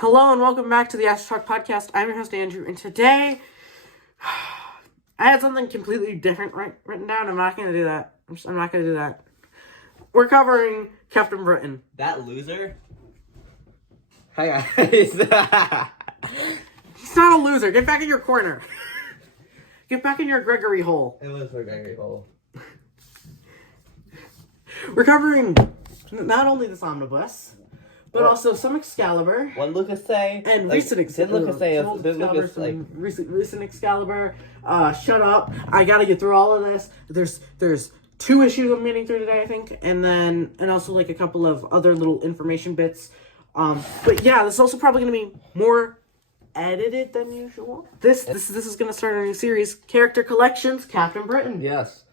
Hello and welcome back to the Astro Talk podcast. I'm your host Andrew, and today I had something completely different written down. I'm not going to do that. I'm not going to do that. We're covering Captain Britain. That loser? Hi guys. He's not a loser. Get back in your corner. Get back in your Gregory hole. It was for Gregory hole. We're covering not only this omnibus, but also some Excalibur. What Lucas say? And like, recent Excalibur. Recent Excalibur. Shut up. I gotta get through all of this. There's 2 issues I'm getting through today, I think. And also like a couple of other little information bits. But yeah, this is also probably gonna be more edited than usual. This is gonna start a new series. Character Collections, Captain Britain. Yes.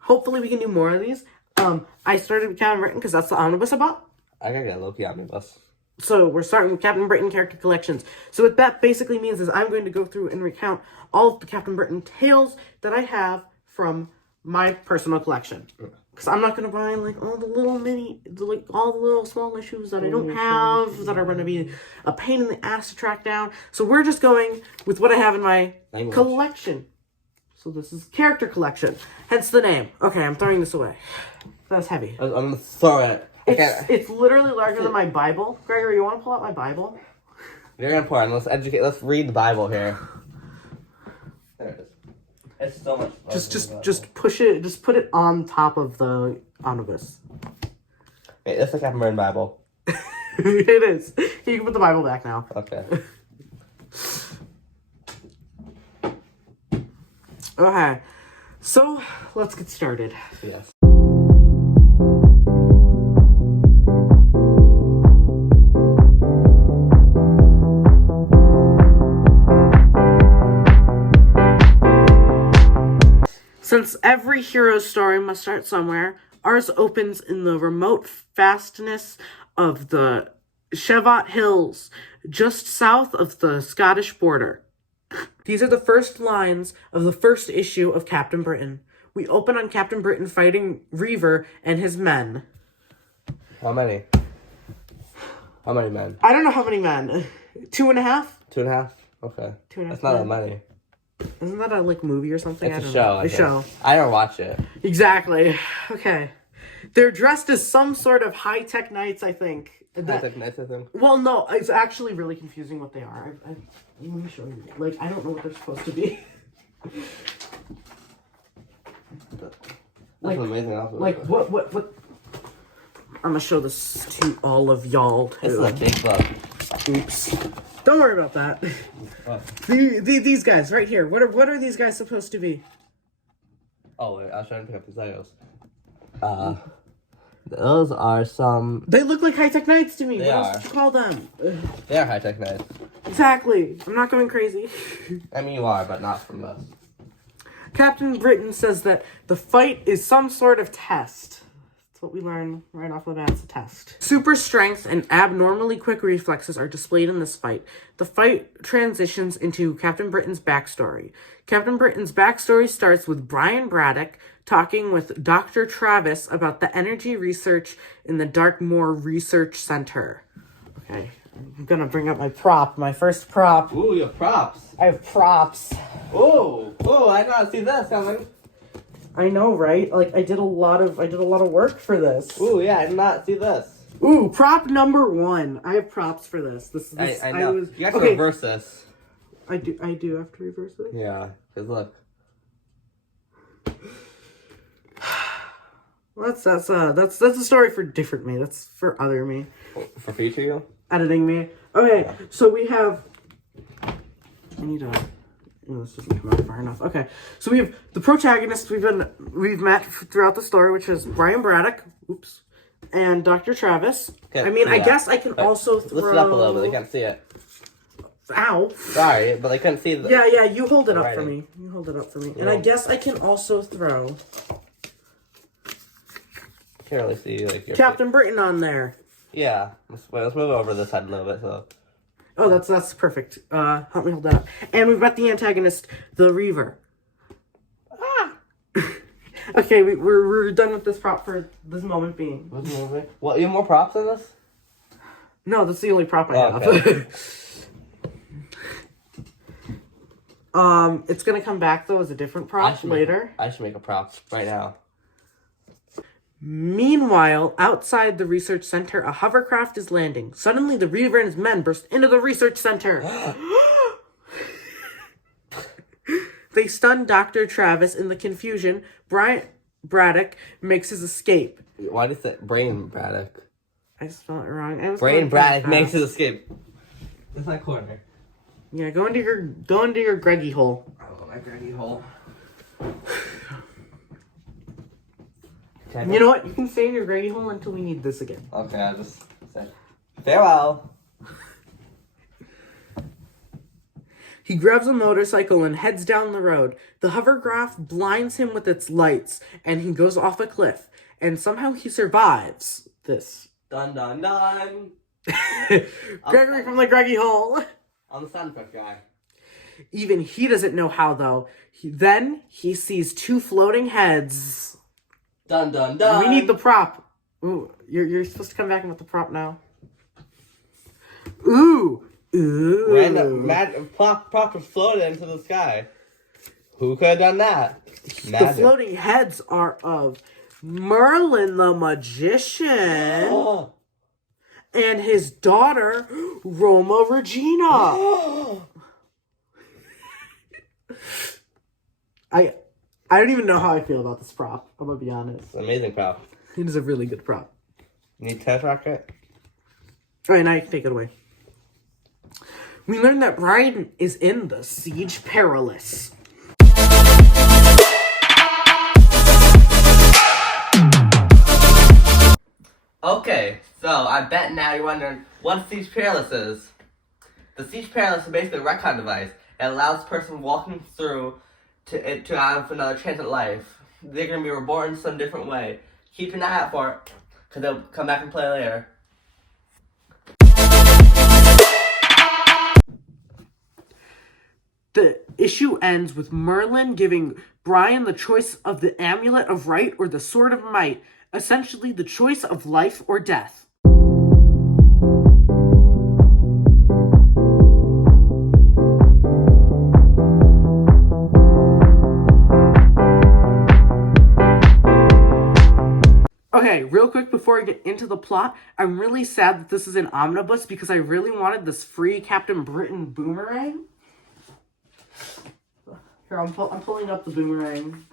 Hopefully we can do more of these. I started with Captain Britain because that's the omnibus I bought. I gotta get a Loki omnibus. So we're starting with Captain Britain character collections. So what that basically means is I'm going to go through and recount all of the Captain Britain tales that I have from my personal collection. Because I'm not going to buy like all the little small issues that I don't have that are going to be a pain in the ass to track down. So we're just going with what I have in my collection. So this is character collection, hence the name. Okay, I'm throwing this away. That's heavy. I'm gonna throw it. It's literally larger than my Bible. Gregory, you want to pull out my Bible? Very important. Let's read the Bible here. There it is. It's so much fun. Just push it. Just put it on top of the omnibus. Wait, that's the Captain Britain Bible. It is. You can put the Bible back now. Okay. Okay. So let's get started. Yes. Since every hero's story must start somewhere, ours opens in the remote fastness of the Cheviot Hills, just south of the Scottish border. These are the first lines of the first issue of Captain Britain. We open on Captain Britain fighting Reaver and his men. How many? How many men? I don't know how many men. 2.5? 2.5? Okay. 2.5 That's not that men. many. Isn't that a movie or something? It's a show. A show. I don't watch it. Exactly. Okay. They're dressed as some sort of high-tech knights, I think. High-tech knights, I think. Well, no, it's actually really confusing what they are. Let me show you. Like, I don't know what they're supposed to be. That's an amazing outfit. Like, what? I'm gonna show this to all of y'all, too. This is a big book. Oops. Don't worry about that. What? These guys, right here. What are these guys supposed to be? Oh, wait, I was trying to pick up these Legos. Those are some... They look like high-tech knights to me. They what are. else would you call them? They are high-tech knights. Exactly. I'm not going crazy. I mean, you are, but not from us. Captain Britain says that the fight is some sort of test. That's what we learn right off the bat. It's a test. Super strength and abnormally quick reflexes are displayed in this fight. The fight transitions into Captain Britain's backstory. Captain Britain's backstory starts with Brian Braddock talking with Dr. Travis about the energy research in the Darkmoor Research Center. Okay, I'm gonna bring up my first prop. Ooh, you have props. I have props. Ooh, I did not see that coming. I know, right? Like, I did a lot of work for this. Ooh, yeah, I did not see this. Ooh, prop number 1. I have props for this. I know. You have to reverse this. I do have to reverse it? Yeah, because look. Well, that's a story for different me. That's for other me. For future you? Editing me. Okay, so we have... I need to... No, this doesn't come out far enough. Okay, so we have the protagonists we've met throughout the story, which is Brian Braddock, oops, and Dr. Travis. I mean, I guess I can also throw... Lift it up a little bit, they can't see it. Ow. Sorry, but they couldn't see the... Yeah, you hold it up for writing. me. You hold it up for me. Yeah. And I guess I can also throw Can't really see, like, your... Captain Britain on there. Yeah, let's move over this side a little bit, so... Oh, that's perfect. Help me hold that up. And we've got the antagonist, the Reaver. Ah! Okay, we're done with this prop for this moment being. What, you have more props in this? No, that's the only prop I have. Okay. It's gonna come back though as a different prop later. I should make a prop right now. Meanwhile, outside the research center, a hovercraft is landing. Suddenly, the Reaver and his men burst into the research center. They stun Dr. Travis. In the confusion, Brian Braddock makes his escape. Why did it Brain Braddock? I spelled it wrong. Brain Braddock makes his escape. It's my corner. Yeah, go into your Greggy hole. Oh, my Greggy hole. You know what? You can stay in your Greggy hole until we need this again. Okay, I'll just say farewell. He grabs a motorcycle and heads down the road. The hovercraft blinds him with its lights, and he goes off a cliff. And somehow he survives this. Dun dun dun. Gregory from the Greggy hole. I'm the sound effect guy. Even he doesn't know how, though. Then he sees two floating heads. Dun dun dun. We need the prop. Ooh, you're supposed to come back with the prop now. Ooh. Ooh. Random prop was floated into the sky. Who could have done that? The floating heads are of Merlin the Magician and his daughter, Roma Regina. I don't even know how I feel about this prop. I'm gonna be honest. It's an amazing prop. It is a really good prop. Need test rocket? All right, now you can take it away. We learn that Brian is in the Siege Perilous. Okay, so I bet now you're wondering what Siege Perilous is. The Siege Perilous is basically a recon device. It allows the person walking through to have another chance at life. They're going to be reborn some different way. Keep an eye out for it, because they'll come back and play later. The issue ends with Merlin giving Brian the choice of the Amulet of Right or the Sword of Might, essentially the choice of life or death. Okay, real quick before I get into the plot, I'm really sad that this is an omnibus because I really wanted this free Captain Britain boomerang. Here, I'm pulling up the boomerang.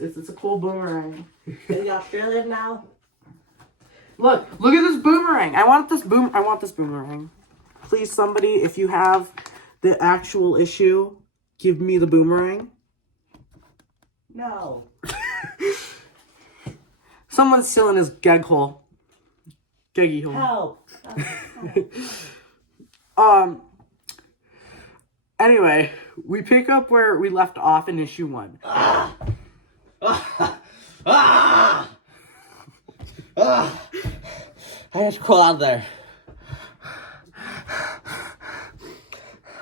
It's a cool boomerang. Is he Australian now? Look at this boomerang. I want this boomerang. Please, somebody, if you have the actual issue, give me the boomerang. No. Someone's still in his gag hole. Geggy hole. Help. Anyway, we pick up where we left off in issue 1. I have to crawl out there.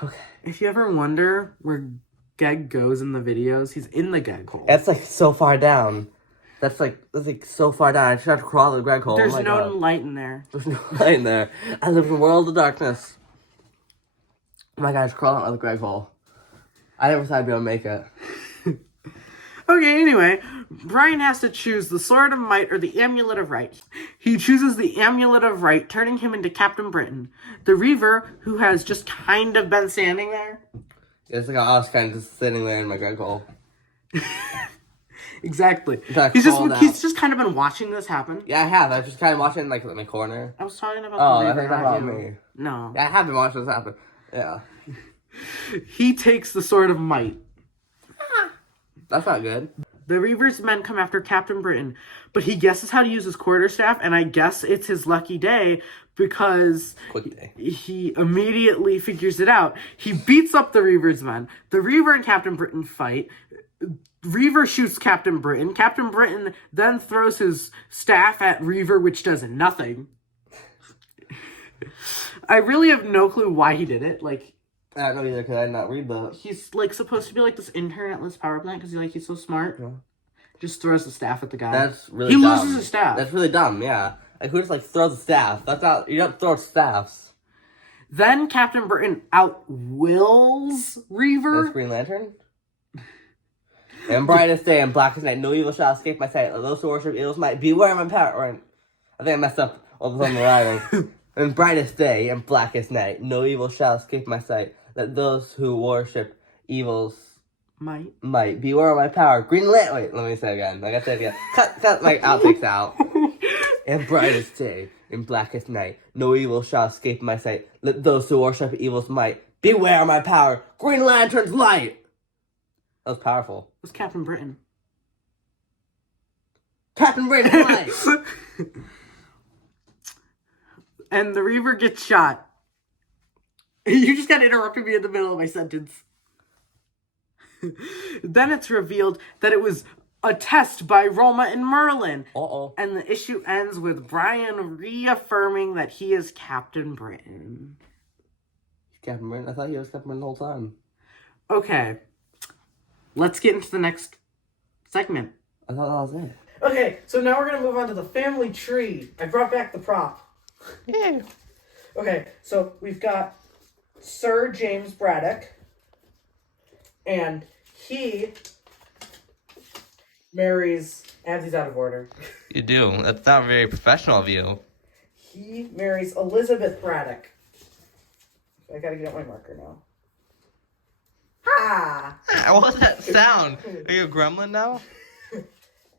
Okay. If you ever wonder where Geg goes in the videos, he's in the gag hole. That's like so far down. That's like so far down. I just have to crawl in the gag hole. There's oh no light in there. There's no light in there. I live in a world of darkness. Oh my gosh, crawl out of the gag hole. I never thought I'd be able to make it. Okay, anyway, Brian has to choose the Sword of Might or the Amulet of Right. He chooses the Amulet of Right, turning him into Captain Britain. The Reaver, who has just kind of been standing there. It's like I was kind of just sitting there in my gag hole. Exactly. He's just kind of been watching this happen. Yeah, I have. I just kind of watching like in my corner. I was talking about Oh, the I Reaver, think not about you. me. No. Yeah, I have been watching this happen. Yeah. He takes the Sword of Might. That's not good. The Reaver's men come after Captain Britain, but he guesses how to use his quarterstaff, and I guess it's his lucky day because Quick day. he immediately figures it out. He beats up the Reaver's men. The Reaver and Captain Britain fight. Reaver shoots Captain Britain. Captain Britain then throws his staff at Reaver, which does nothing. I really have no clue why he did it. Like, I don't know either because I did not read the... he's like supposed to be like this intern at Liz Power Plant because he's so smart. Yeah. Just throws the staff at the guy. That's really he dumb. loses his staff. That's really dumb, yeah. Like, who just, like, throws a staff? That's not... You don't throw staffs. Then Captain Britain outwills Reaver. That's Green Lantern? And brightest day and blackest night, no evil shall escape my sight. Let those who worship evils might beware my power. Or, I think I messed up all the time arriving. And brightest day and blackest night, no evil shall escape my sight. Let those who worship evils might beware my power. Green Lantern. Wait, let me say it again. Like I said again. Cut my outtakes out. And brightest day and blackest night, no evil shall escape my sight. Let those who worship evil's might beware my power. Green Lantern's light. That was powerful. It was Captain Britain. Captain Britain's light. And the Reaver gets shot. You just got interrupted me in the middle of my sentence. Then it's revealed that it was a test by Roma and Merlin. Uh-oh. And the issue ends with Brian reaffirming that he is Captain Britain. Captain Britain? I thought he was Captain Britain the whole time. Okay. Let's get into the next segment. I thought that was it. Okay, so now we're going to move on to the family tree. I brought back the prop. Yeah. Okay, so we've got Sir James Braddock. And he marries... Absy's out of order. You do. That's not very professional of you. He marries Elizabeth Braddock. I gotta get out my marker now. Ha! What was that sound? Are you a gremlin now?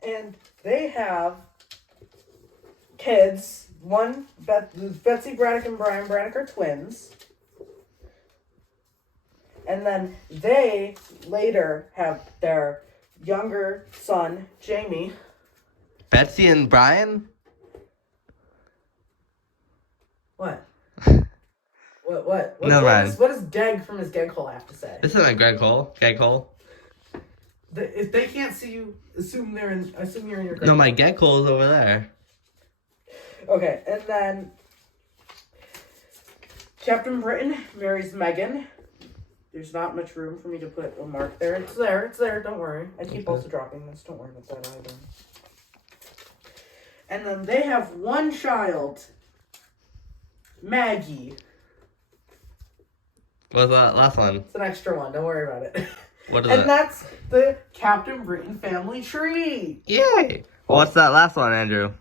And they have kids. One, Betsy Braddock and Brian Braddock are twins. And then they later have their younger son, Jamie. Betsy and Brian? What? What? Never mind. What does Geg from his Geg hole have to say? This isn't Greg Hole. Geg Hole. If they can't see you, assume you're in your Geg No, my Geg Hole is over there. Okay, and then Captain Britain marries Megan. There's not much room for me to put a mark there. It's there, don't worry. I keep also dropping this, don't worry about that either. And then they have one child, Maggie. What's that last one? It's an extra one, don't worry about it. What is and it? that's the Captain Britain family tree. Yay! What's that last one, Andrew?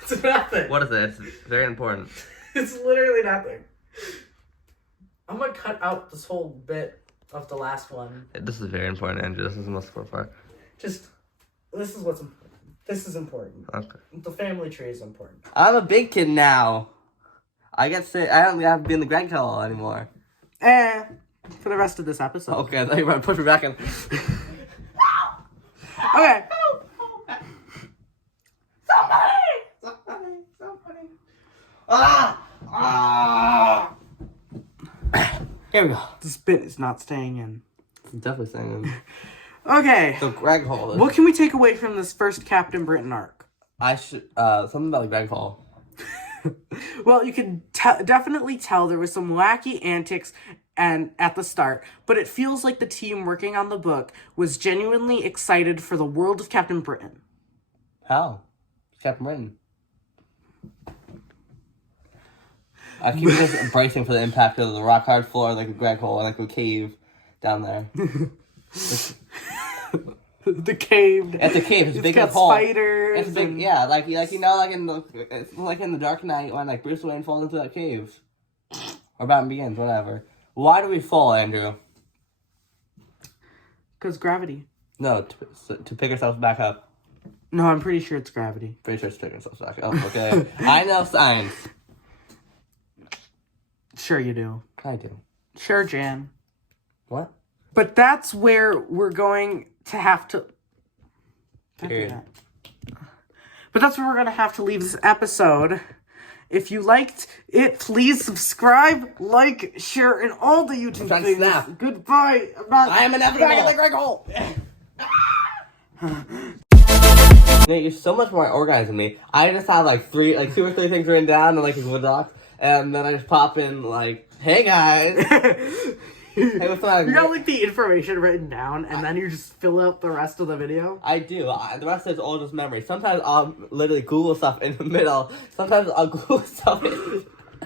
It's nothing. What is it? It's very important. It's literally nothing. I'm gonna cut out this whole bit of the last one. This is very important, Andrew. This is the most important part. This is important. Okay. The family tree is important. I'm a big kid now. I don't have to be in the Greg Hole anymore. For the rest of this episode. Okay, I thought you were going to push me back in. Okay. Somebody. Ah! Here we go. This bit is not staying in. It's definitely saying Okay. the Greg Hole. What can we take away from this first Captain Britain arc? I should, something about the Greg Hole. Well, you could definitely tell there was some wacky antics at the start, but it feels like the team working on the book was genuinely excited for the world of Captain Britain. How? Captain Britain. I keep just bracing for the impact of the rock hard floor, like a Greg Hole, and like a cave down there. The cave. It's a cave. It's a big got hole. spiders. It's big. Yeah, like in the Dark Knight when like Bruce Wayne falls into that cave, or Batman Begins, whatever. Why do we fall, Andrew? Because gravity. No, to pick ourselves back up. No, I'm pretty sure it's gravity. Pretty sure it's picking ourselves back up. Okay, I know science. Sure you do. I do. Sure, Jan. What? But that's where we're going to have to... Period. But that's where we're going to have to leave this episode. If you liked it, please subscribe, like, share, and all the YouTube things. Snap. Goodbye. I am an back in the Greg Hole. Nate, you're so much more organized than me. I just have like 2 or 3 things written down and like a Google Doc, and then I just pop in like, "Hey guys." Hey, what's that? You got like the information written down, and then you just fill out the rest of the video. I do. The rest is all just memory. Sometimes I'll literally Google stuff in the middle. Sometimes I'll Google stuff.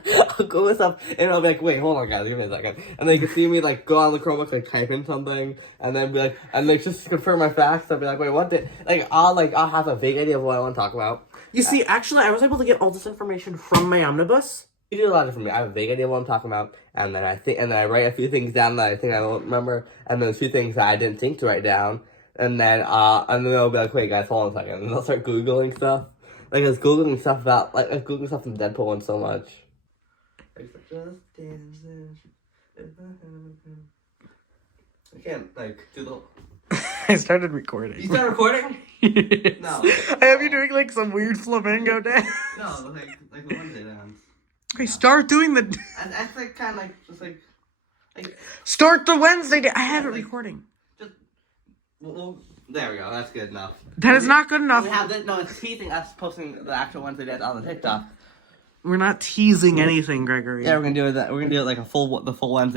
I'll Google stuff, and I'll be like, "Wait, hold on, guys, give me a second." And then you can see me like go on the Chromebook, like type in something, and then be like, and like just to confirm my facts. I'll be like, "Wait, what did?" I'll have a vague idea of what I want to talk about. You see, actually, I was able to get all this information from my omnibus. You do a lot of different. I have a vague idea of what I'm talking about, and then I write a few things down that I think I don't remember, and then a few things that I didn't think to write down, and then I'll be like, "Wait, guys, hold on a second," and I'll start googling stuff. Like I was googling stuff about I was googling stuff from the Deadpool one so much. I can't do the. I started recording. You start recording? Yes. No. I have you doing like some weird flamingo dance. No, like the Wednesday dance. Okay, start doing the. And that's like kind of like just like. Start the Wednesday dance. I have it Like- recording. Just. Well, there we go. That's good enough. That is not good enough. We have this. No, it's teasing us posting the actual Wednesday dance on the TikTok. We're not teasing anything, Gregory. Yeah, we're gonna do that. We're gonna do it like the full Wednesday.